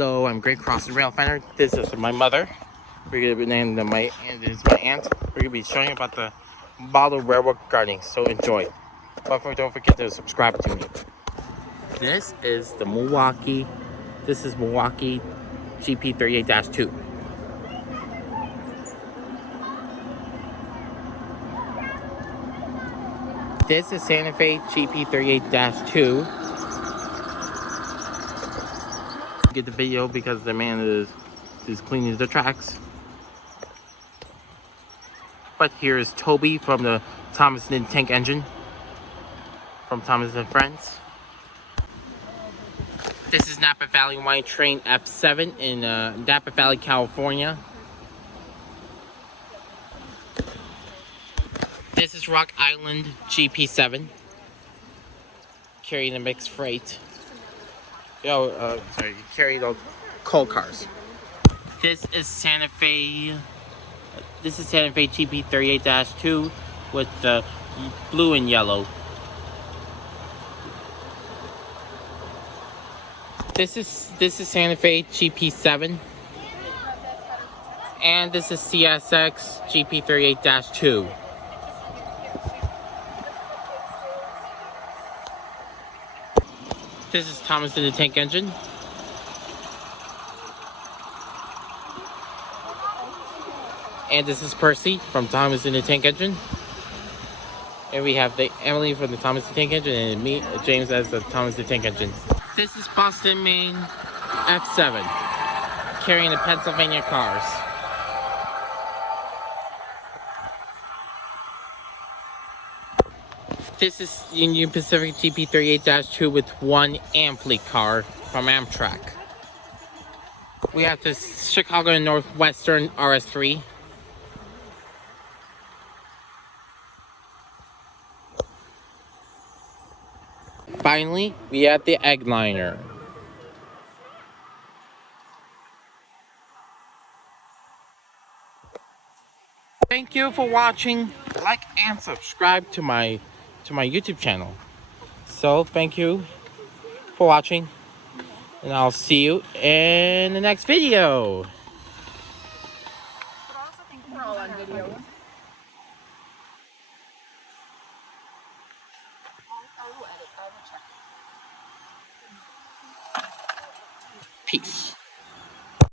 Hello, I'm Great Crossing Rail Finder. This is my mother. We're gonna be named and this is my aunt. We're gonna be showing you about the model railroad gardening. So enjoy. But don't forget to subscribe to me. This is the Milwaukee. This is Milwaukee GP38-2. This is Santa Fe GP38-2. Get the video because the man is cleaning the tracks. But here is Toby from the Thomas & Tank Engine from Thomas & Friends. This is Napa Valley White Train F7 in Napa Valley, California. This is Rock Island GP7 carrying the mixed freight. Carry the coal cars. This is Santa Fe. This is Santa Fe GP38-2 with the blue and yellow. This is Santa Fe GP7, and this is CSX GP38-2. This is Thomas & Tank Engine. And this is Percy from Thomas & Tank Engine. And we have the Emily from the Thomas & Tank Engine, and me, James, as the Thomas & Tank Engine. This is Boston, Maine F7, carrying the Pennsylvania cars. This is Union Pacific GP38-2 with one Ampli car from Amtrak. We have the Chicago and Northwestern RS3. Finally, we have the Eggliner. Thank you for watching. Like and subscribe to my YouTube channel. So thank you for watching, and I'll see you in the next video. We're all on video. Peace.